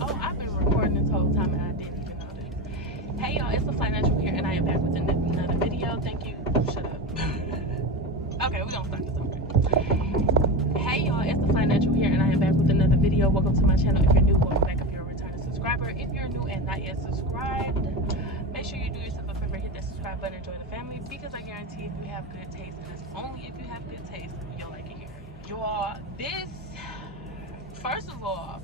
Oh, I've been recording this whole time and I didn't even know this. Hey y'all, it's the Financial here and I am back with another video. Thank you. Shut up. Okay, we're gonna start this over. Hey y'all, it's the Financial here and I am back with another video. Welcome to my channel. If you're new, welcome back. If you're a returning subscriber, if you're new and not yet subscribed, make sure you do yourself a favor, hit that subscribe button and join the family, because I guarantee if you have good taste, and it's only if you have good taste, you'll like it here. Y'all, first of all,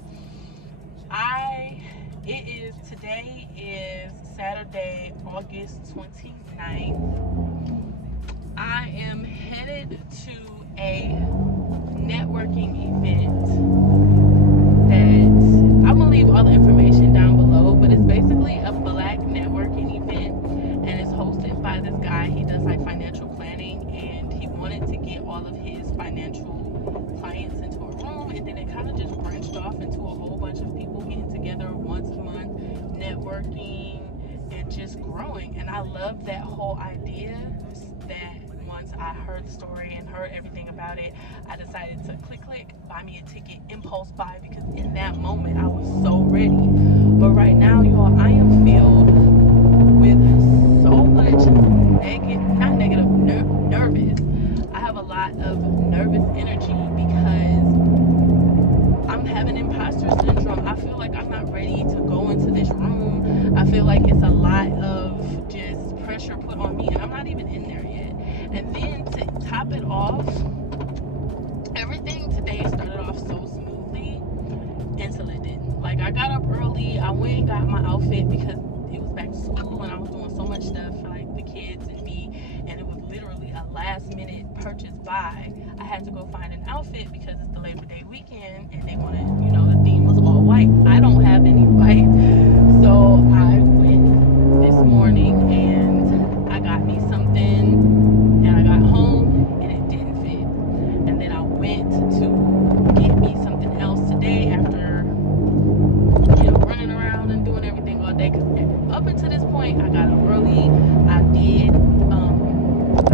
today is Saturday, August 29th. I am headed to a networking event that I'm gonna leave all the information down below, but it's basically a black networking event and it's hosted by this guy. He does like financial planning and he wanted to get all of his financial clients into a room, and then it kind of just branched off into a whole bunch of people getting together once a month, networking and just growing. And I love that whole idea. That once I heard the story and heard everything about it, I decided to click, buy me a ticket, impulse buy, because in that moment I was so ready. But right now, y'all, I am filled with so much nervous. I have a lot of nervous energy because I'm having imposter syndrome. I feel like I'm not ready to go into this room. I feel like it's a lot of just pressure put on me and I'm not even in there yet. And then to top it off, everything today started off so smoothly until it didn't. Like, I got up early, I went and got my outfit because it was back to school and I was doing so much stuff for like the kids and me, and it was literally a last minute purchase buy. I had to go find an outfit because it's the Labor Day weekend and they wanted, the theme was all white. I don't have any white, so I went this morning and I got me something. And I got home and it didn't fit. And then I went to get me something else today after, running around and doing everything all day. Because up until this point, I got up early. I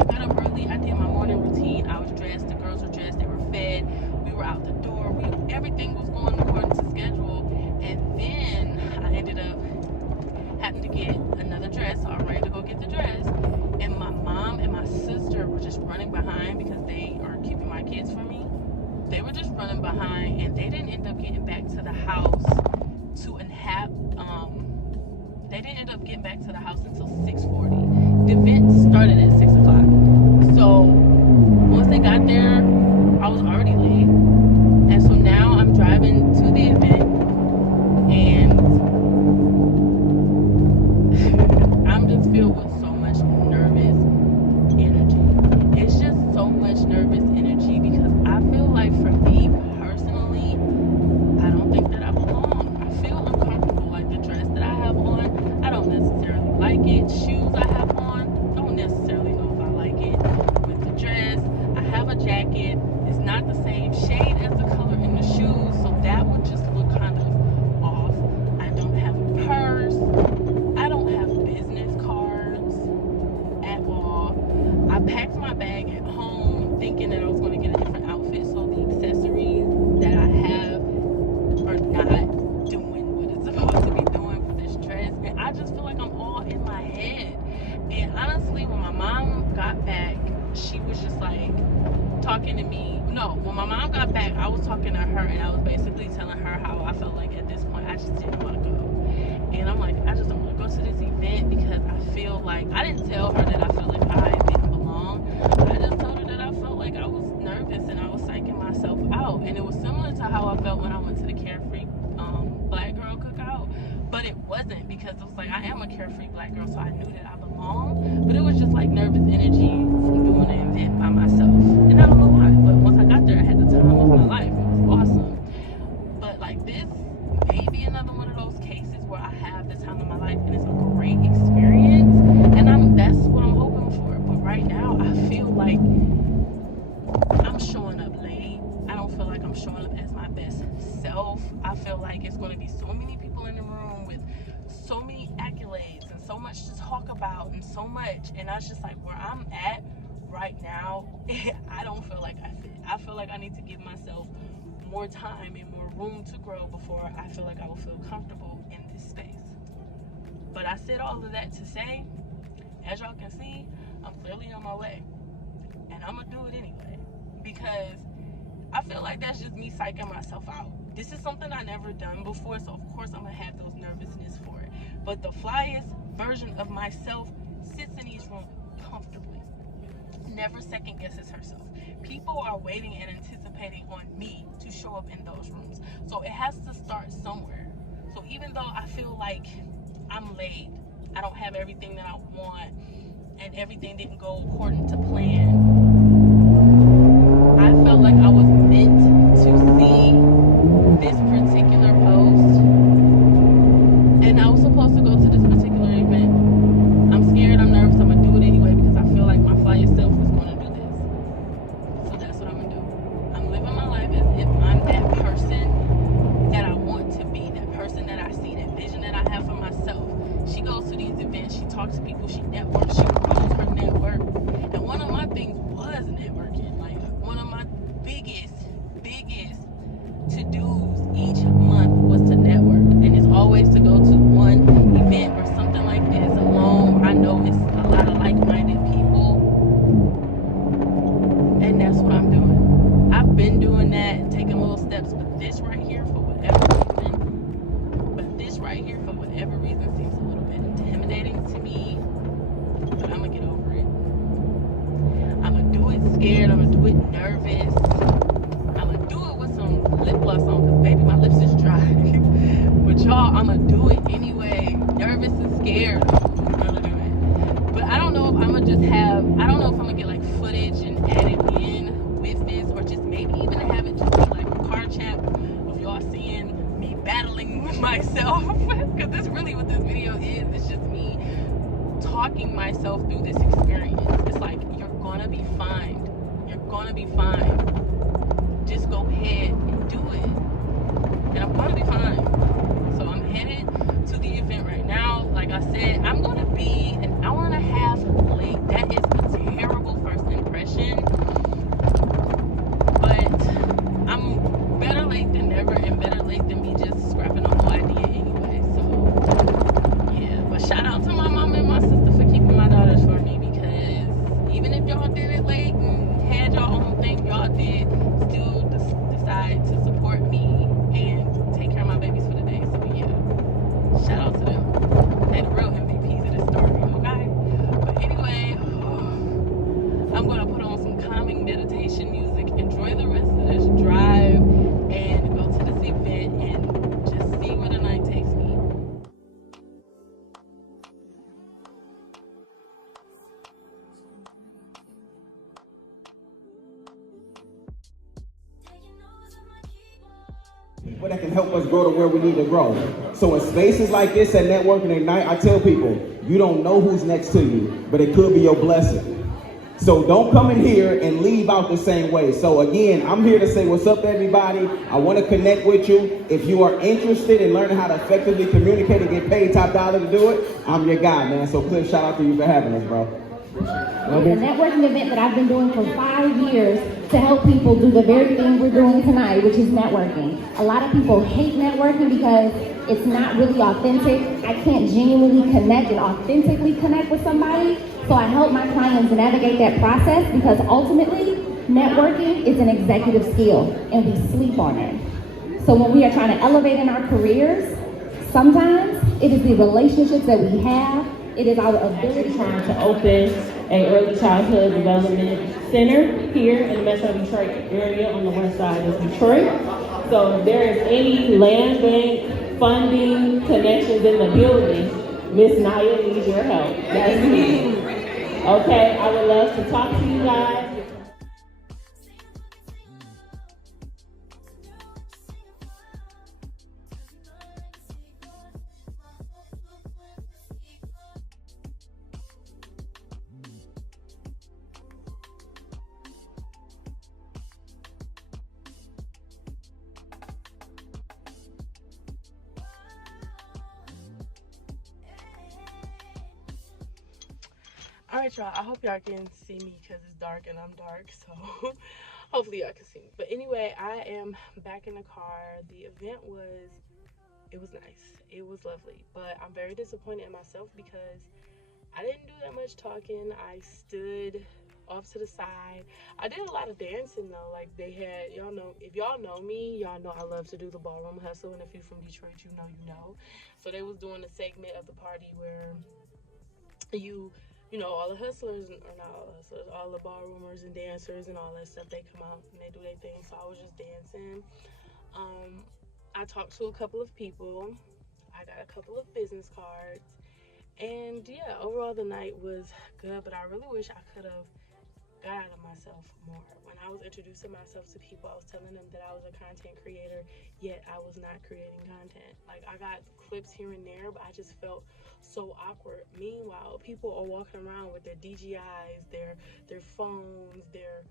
got up early. I did my morning routine. I was dressed. The girls were dressed. They were fed. We were out the door. Everything was going according to schedule. And then I ended up having to get another dress. So I ran to go get the dress. And my mom and my sister were just running behind because they are keeping my kids for me. They were just running behind and they didn't end up getting back to the house they didn't end up getting back to the house until 6:40. The event started at 6 o'clock. So once they got there, I was already late. And so now I'm driving to the event and I'm just filled with so much nervous energy. It's just so much nervous energy because I feel like, for me personally, I don't think that I belong. I feel uncomfortable. Like the dress that I have on, I don't necessarily like it. Shoes I have on, don't necessarily know if I like it. With the dress, I have a jacket. It's not the same shade as the color in the shoes, so that would just look kind of off. I don't have a purse. I don't have business cards at all. I packed my bag at home thinking that I was going to get a different outfit, so the accessories that I have are not doing what it's supposed to be doing for this dress. And I just feel like I'm all in my head. And honestly, when my mom got back, she was just like talking to me. No, when my mom got back, I was talking to her and I was basically telling her how I felt like at this point I just didn't want to go. And I'm like, I just don't want to go to this event because I feel like, I didn't tell her that I felt like I didn't belong. I just told her that I felt like I was nervous and I was psyching myself out. And it was similar to how I felt when I went to the Carefree Black Girl Cookout. But it wasn't, because it was like, I am a carefree black girl, so I knew that I belonged. But it was just like nervous energy from doing an event by myself. And I don't know why, but once I got there, I had the time of my life. It was awesome. But like, this may be another one of those cases where I have the time of my life and it's a great experience. And that's what I'm hoping for. But right now, I feel like I'm showing up late. I don't feel like I'm showing up as my best self. I feel like it's going to be so many people in the room with so many accolades and so much to talk about and so much. And that's just like where I'm at right now. I don't feel like I fit. I feel like I need to give myself more time and more room to grow before I feel like I will feel comfortable in this space. But I said all of that to say, as y'all can see, I'm clearly on my way. And I'm going to do it anyway. Because I feel like that's just me psyching myself out. This is something I never done before, so of course I'm going to have those nervousness for it. But the flyest version of myself sits in each room comfortably. Never second guesses herself. People are waiting and anticipating on me to show up in those rooms. So it has to start somewhere. So even though I feel like I'm late, I don't have everything that I want, and everything didn't go according to plan, I felt like I was meant to see this particular post, and I was supposed to go to this particular event. I'm scared, I'm nervous, I'm gonna do it anyway because I feel like my flyer self is gonna do this. So that's what I'm gonna do. I'm living my life as if I'm that person that I want to be, that person that I see, that vision that I have for myself. She goes to these events, she talks to people, she networks, she grows her network. And one of my things was networking. Like, one of my biggest to-dos each month was to network. And it's always to go to one event or something like this alone. I know it's a lot of like-minded people. And that's what I'm doing. I've been doing that, taking little steps, but this right here, for whatever reason, seems a little bit intimidating to me. But I'm gonna get over it. I'm gonna do it scared, I'm gonna do it nervous. I'm gonna do it with some lip gloss on, because baby, my lips is dry. But y'all, I'm gonna do it anyway. Nervous and scared. I'm gonna do it. But I don't know if I'm gonna just have, I don't know if I'm gonna get like footage and add it in with this, or just maybe even have it just be like a car chat of y'all seeing me battling with myself. Because that's really what this video is. It's just me talking myself through this experience. It's like, you're gonna be fine. You're gonna be fine. Just go ahead and do it. And I'm gonna be fine. So I'm headed to the event right now. Like I said, I'm gonna be an hour and a half late. That is a terrible first impression. But I'm better late than never, and better late than me just scrapping the whole idea anyway. So yeah, but shout out to my mom and my sister for keeping my daughters for me, because even if y'all did it late and had y'all own thing, y'all did still decide to support me and take care of my babies for the day. So yeah, shout out to them. They're the real MVPs of this story, okay? But anyway, I'm gonna put on some calming meditation music, enjoy the rest of this drive, and go to this event and just see where the night takes me. People that can help us grow to where we need to grow. So in spaces like this at Networking Ignite, I tell people, you don't know who's next to you, but it could be your blessing. So don't come in here and leave out the same way. So again, I'm here to say what's up to everybody. I want to connect with you. If you are interested in learning how to effectively communicate and get paid top dollar to do it, I'm your guy, man. So Cliff, shout out to you for having us, bro. It's a networking event that I've been doing for 5 years to help people do the very thing we're doing tonight, which is networking. A lot of people hate networking because it's not really authentic. I can't genuinely connect and authentically connect with somebody. So I help my clients navigate that process, because ultimately, networking is an executive skill and we sleep on it. So when we are trying to elevate in our careers, sometimes it is the relationships that we have. It is our ability. Trying to open an early childhood development center here in the Metro Detroit area on the west side of Detroit. So if there is any land bank, funding, connections in the building, Miss Naya needs your help. That's me. Okay, I would love to talk to you guys. Alright, y'all, I hope y'all can see me because it's dark and I'm dark. So Hopefully y'all can see me. But anyway, I am back in the car. The event was, it was nice. It was lovely. But I'm very disappointed in myself because I didn't do that much talking. I stood off to the side. I did a lot of dancing though. Like they had, y'all know, if y'all know me, y'all know I love to do the ballroom hustle. And if you're from Detroit, you know. So they was doing a segment of the party where you know, all the hustlers, or not all the hustlers, all the ballroomers and dancers and all that stuff, they come out and they do their thing. So I was just dancing. I talked to a couple of people. I got a couple of business cards. And yeah, overall the night was good, but I really wish I could have got out of myself more. When I was introducing myself to people, I was telling them that I was a content creator, yet I was not creating content. Like I got clips here and there, but I just felt so awkward. Meanwhile, people are walking around with their DJIs, their phones, their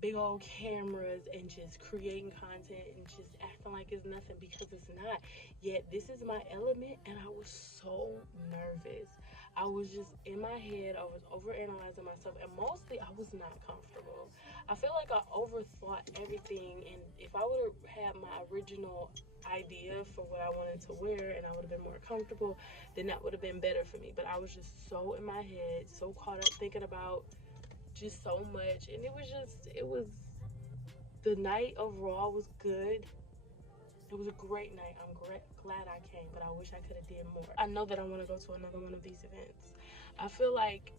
big old cameras, and just creating content and just acting like it's nothing because it's not. Yet this is my element, and I was so nervous. I was just in my head. I was overanalyzing myself, and mostly I was not comfortable. I feel like I overthought everything, and if I would have had my original idea for what I wanted to wear and I would have been more comfortable, then that would have been better for me. But I was just so in my head, so caught up thinking about just so much, and it was the night overall was good. It was a great night. I'm glad I came, but I wish I could have did more. I know that I want to go to another one of these events. I feel like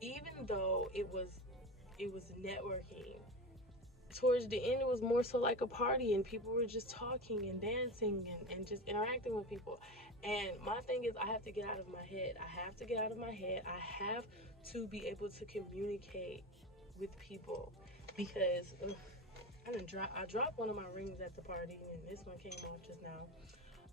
even though it was networking, towards the end it was more so like a party, and people were just talking and dancing and just interacting with people. And my thing is, I have to get out of my head. I have to get out of my head. I have to be able to communicate with people, because I dropped one of my rings at the party, and this one came off just now.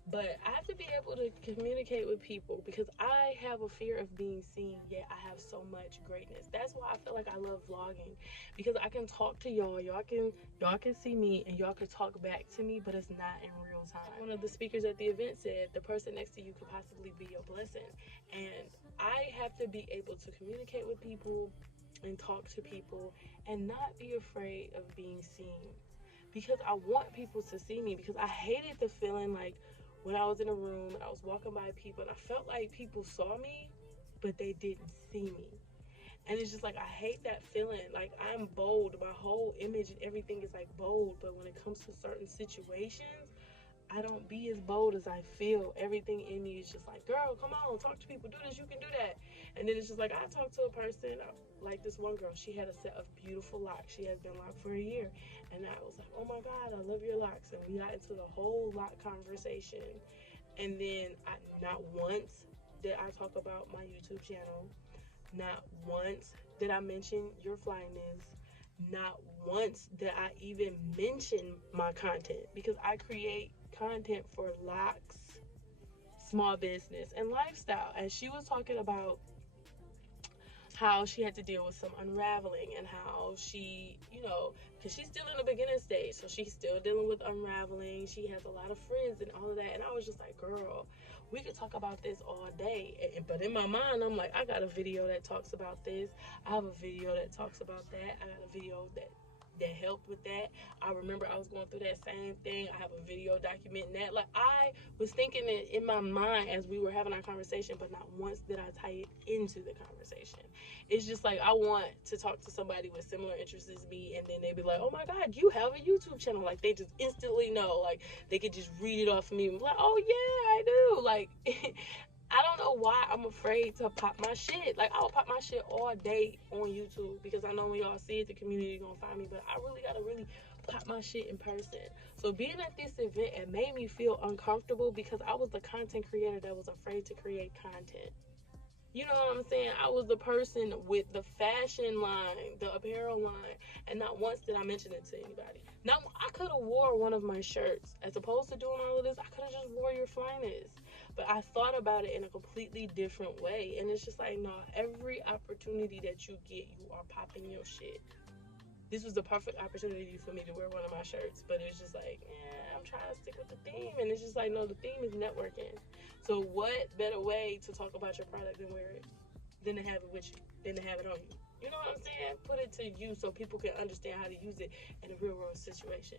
But I have to be able to communicate with people because I have a fear of being seen, yet I have so much greatness. That's why I feel like I love vlogging, because I can talk to y'all. Y'all can see me and y'all can talk back to me, but it's not in real time. One of the speakers at the event said the person next to you could possibly be your blessing. And I have to be able to communicate with people and talk to people and not be afraid of being seen, because I want people to see me, because I hated the feeling like when I was in a room and I was walking by people and I felt like people saw me, but they didn't see me. And it's just like, I hate that feeling. Like, I'm bold. My whole image and everything is like bold. But when it comes to certain situations, I don't be as bold as I feel. Everything in me is just like, girl, come on, talk to people, do this, you can do that. And then it's just like, I talked to a person, like this one girl, she had a set of beautiful locks. She had been locked for a year. And I was like, oh my God, I love your locks. And we got into the whole lock conversation. And then not once did I talk about my YouTube channel. Not once did I mention your Flyness. Not once did I even mention my content, because I create content for locks, small business, and lifestyle. And she was talking about how she had to deal with some unraveling, and how she, because she's still in the beginning stage, so she's still dealing with unraveling. She has a lot of friends and all of that. And I was just like, girl, we could talk about this all day. But in my mind, I'm like, I got a video that talks about this. I have a video that talks about that. I got a video that helped with that. I remember I was going through that same thing. I have a video documenting that. Like, I was thinking it in my mind as we were having our conversation, but not once did I tie it into the conversation. It's just like, I want to talk to somebody with similar interests as me, and then they be like, oh my God, you have a YouTube channel. Like, they just instantly know. Like, they could just read it off of me and be like, oh yeah, I do. Like, I don't know why I'm afraid to pop my shit. Like, I'll pop my shit all day on YouTube, because I know when y'all see it, the community gonna find me. But I really gotta pop my shit in person. So being at this event, it made me feel uncomfortable, because I was the content creator that was afraid to create content. You know what I'm saying? I was the person with the fashion line, the apparel line, and not once did I mention it to anybody. Now, I could have wore one of my shirts. As opposed to doing all of this, I could have just wore your Flyness. But I thought about it in a completely different way. And it's just like, no, every opportunity that you get, you are popping your shit. This was the perfect opportunity for me to wear one of my shirts. But it's just like, I'm trying to stick with the theme. And it's just like, no, the theme is networking. So what better way to talk about your product than wear it, than to have it with you, than to have it on you? You know what I'm saying? Put it to use so people can understand how to use it in a real world situation.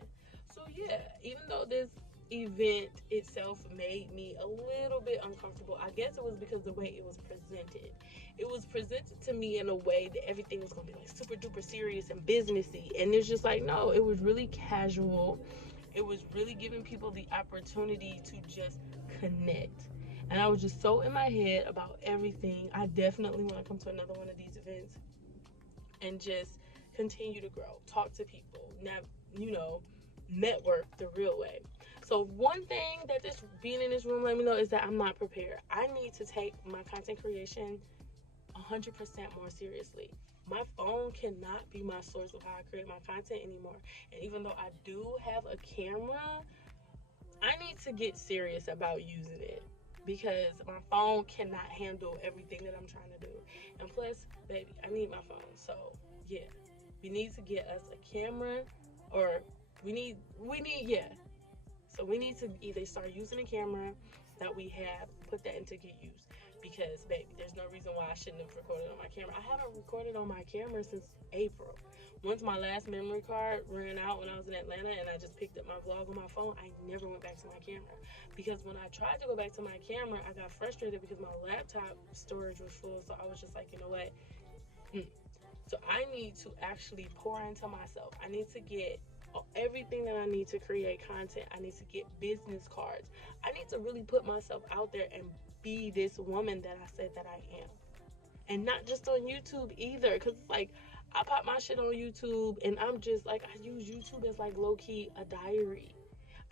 So yeah, even though this event itself made me a little bit uncomfortable, I guess it was because the way it was presented. It was presented to me in a way that everything was gonna be like super duper serious and businessy, and it's just like, no, it was really casual. It was really giving people the opportunity to just connect. And I was just so in my head about everything. I definitely want to come to another one of these events and just continue to grow, talk to people, now, network the real way. So one thing that this being in this room let me know is that I'm not prepared. I need to take my content creation 100% more seriously. My phone cannot be my source of how I create my content anymore. And even though I do have a camera, I need to get serious about using it, because my phone cannot handle everything that I'm trying to do. And plus, baby, I need my phone. So yeah, we need to get us a camera, or we need so we need to either start using a camera that we have, put that into good use. Because, baby, there's no reason why I shouldn't have recorded on my camera. I haven't recorded on my camera since April. Once my last memory card ran out when I was in Atlanta and I just picked up my vlog on my phone, I never went back to my camera. Because when I tried to go back to my camera, I got frustrated because my laptop storage was full. So I was just like, you know what? So I need to actually pour into myself. I need to get everything that I need to create content. I need to get business cards. I need to really put myself out there and be this woman that I said that I am. And not just on YouTube either, because it's like I pop my shit on YouTube and I'm just like, I use YouTube as like low-key a diary.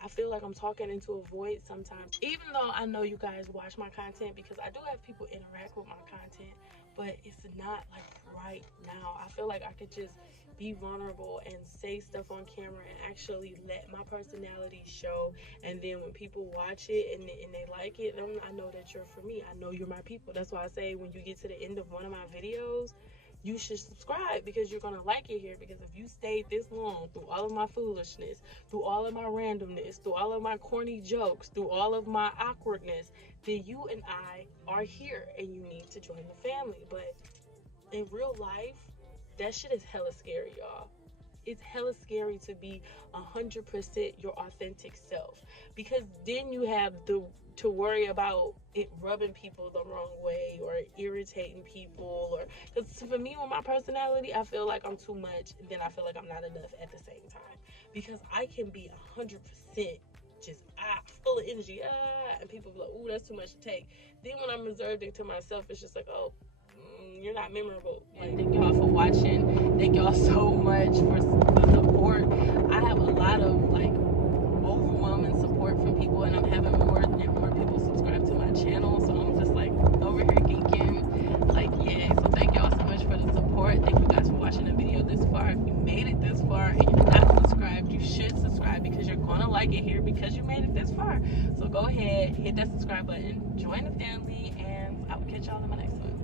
I feel like I'm talking into a void sometimes, even though I know you guys watch my content, because I do have people interact with my content, but it's not like right now. I feel like I could just be vulnerable and say stuff on camera and actually let my personality show. And then when people watch it and they like it, then I know that you're for me. I know you're my people. That's why I say when you get to the end of one of my videos, you should subscribe, because you're gonna like it here. Because if you stayed this long through all of my foolishness, through all of my randomness, through all of my corny jokes, through all of my awkwardness, then you and I are here and you need to join the family. But in real life, that shit is hella scary, y'all. It's hella scary to be 100% your authentic self, because then you have to worry about it rubbing people the wrong way or irritating people, or because for me, with my personality, I feel like I'm too much, and then I feel like I'm not enough at the same time, because I can be 100% just full of energy, and people be like, ooh, that's too much to take. Then when I'm reserved to myself, it's just like, oh, you're not memorable. And thank y'all for watching. Thank y'all so much for the support. I have a lot of like overwhelming support from people, and I'm having more and more people subscribe to my channel. So I'm just like over here geeking. Like, yeah. So thank y'all so much for the support. Thank you guys for watching the video this far. If you made it this far and you're not subscribed, you should subscribe, because you're gonna like it here because you made it this far. So go ahead, hit that subscribe button, join the family, and I will catch y'all in my next one.